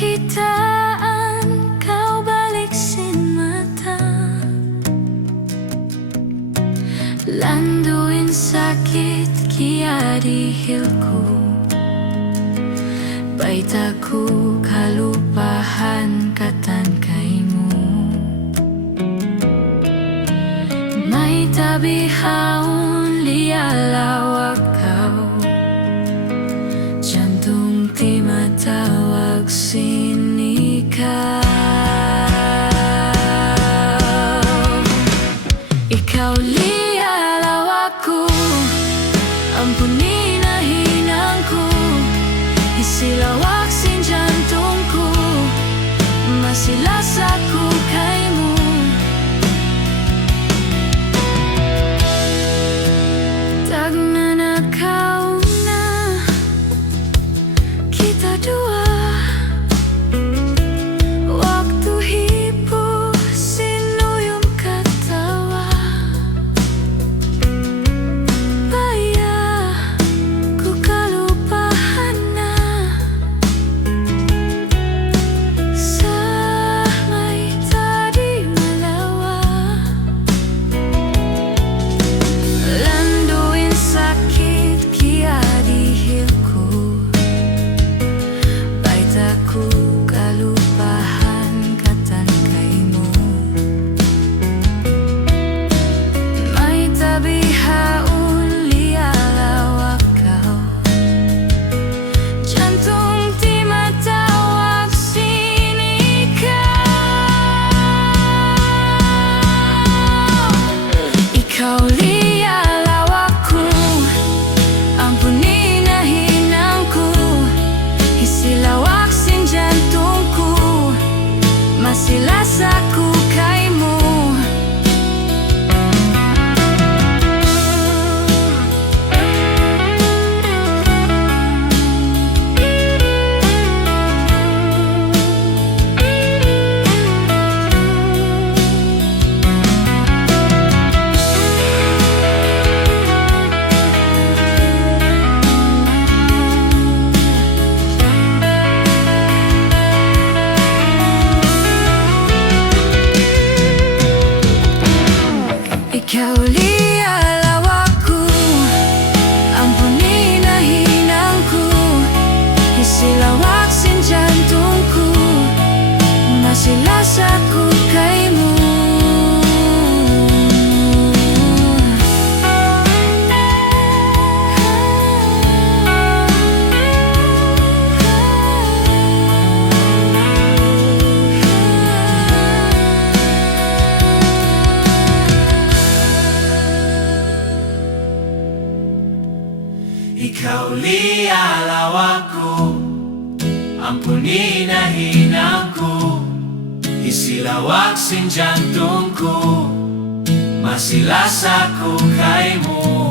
Nakitaan kau baliksin mata, landuin sakit kia di hilku. Bait aku kalupahan katan kaimu. May tabihaon lialawak kau, jantung di matawag sini kau. Ikaw lialawakku, ampuni na hinangku, isilawak sin jantungku, masilas aku kaimu. Tagna kau na kita dua, waktu hipo sinuyong katawa. Baya ku kalupahan na sa may tadi malawa. Landuin sakit kia di hilku, bait aku kalupahan katan kaimu. May tabihaon lialawak kau, jantung di matawag sini kau. Ikaw lialawakku, ampuni na hinangku, isilawak sin jantungku, masilas aku kaimu. Ikaw lialawakku, ampuni na hinangku, isilawak sin jantungku, masilas aku kaimu. Ikaw lialawakku, ampuni na hinangku, isilawak sin jantungku, masilas aku kaimu.